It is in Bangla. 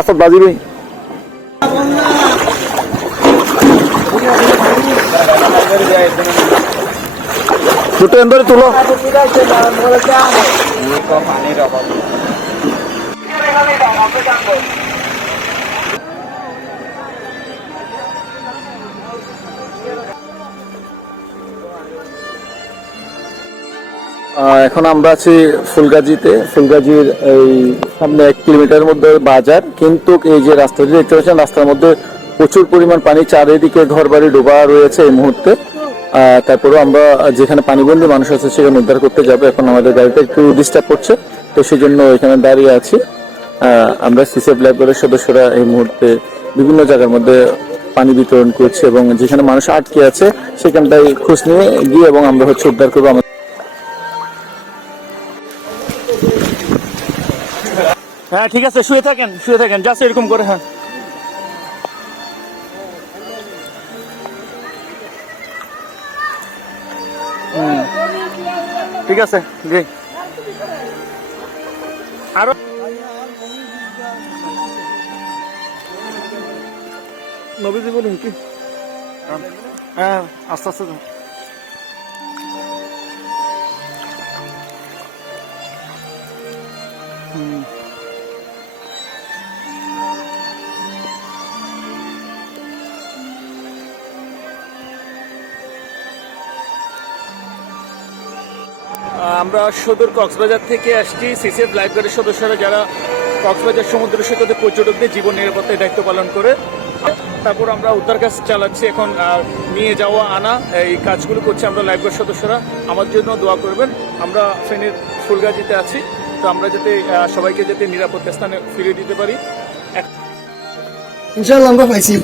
আসাদ বাজি ভাই দুটো এন্দরে তুলো। এখন আমরা আছি ফুলগাজীতে। ফুলগাজীর এই সামনে 1 কিলোমিটার মধ্যে বাজার, কিন্তু এই যে রাস্তাটি দেখতে পাচ্ছেন রাস্তার মধ্যে প্রচুর পরিমাণ পানি, চারিদিকে ঘর বাড়ি ডোবা রয়েছে এই মুহূর্তে। তারপরেও আমরা যেখানে পানিবন্দী মানুষ আছে সেখানে উদ্ধার করতে যাবো। এখন আমাদের গাড়িটা একটু ডিস্টার্ব করছে, তো সেই জন্য এখানে দাঁড়িয়ে আছি। আমরা সিসিএফ লাইব্রেরির সদস্যরা এই মুহূর্তে বিভিন্ন জায়গার মধ্যে পানি বিতরণ করছে এবং যেখানে মানুষ আটকে আছে সেখানটায় খোঁজ নিয়ে গিয়ে এবং আমরা উদ্ধার করবো। হ্যাঁ ঠিক আছে, শুয়ে থাকেন জাস্ট এরকম করে। হ্যাঁ ঠিক আছে জি। আরো নবীজি বলুন কি? হ্যাঁ আস্তে আস্তে আমরা সদর কক্সবাজার থেকে আসছি। সিসিএফ লাইফগার্ডের সদস্যরা যারা কক্সবাজার সমুদ্র সৈকতে পর্যটকদের জীবন নিরাপত্তায় দায়িত্ব পালন করে, তারপর আমরা উদ্ধার কাজ চালাচ্ছি। এখন নিয়ে যাওয়া আনা এই কাজগুলো করছে আমরা লাইফগার্ড সদস্যরা। আমার জন্য দোয়া করবেন। আমরা ফেনীর ফুলগাজীতে আছি, তো আমরা যাতে সবাইকে যাতে নিরাপত্তা স্থানে ফিরিয়ে দিতে পারি। ইনশাআল্লাহ আমরা পাইছি।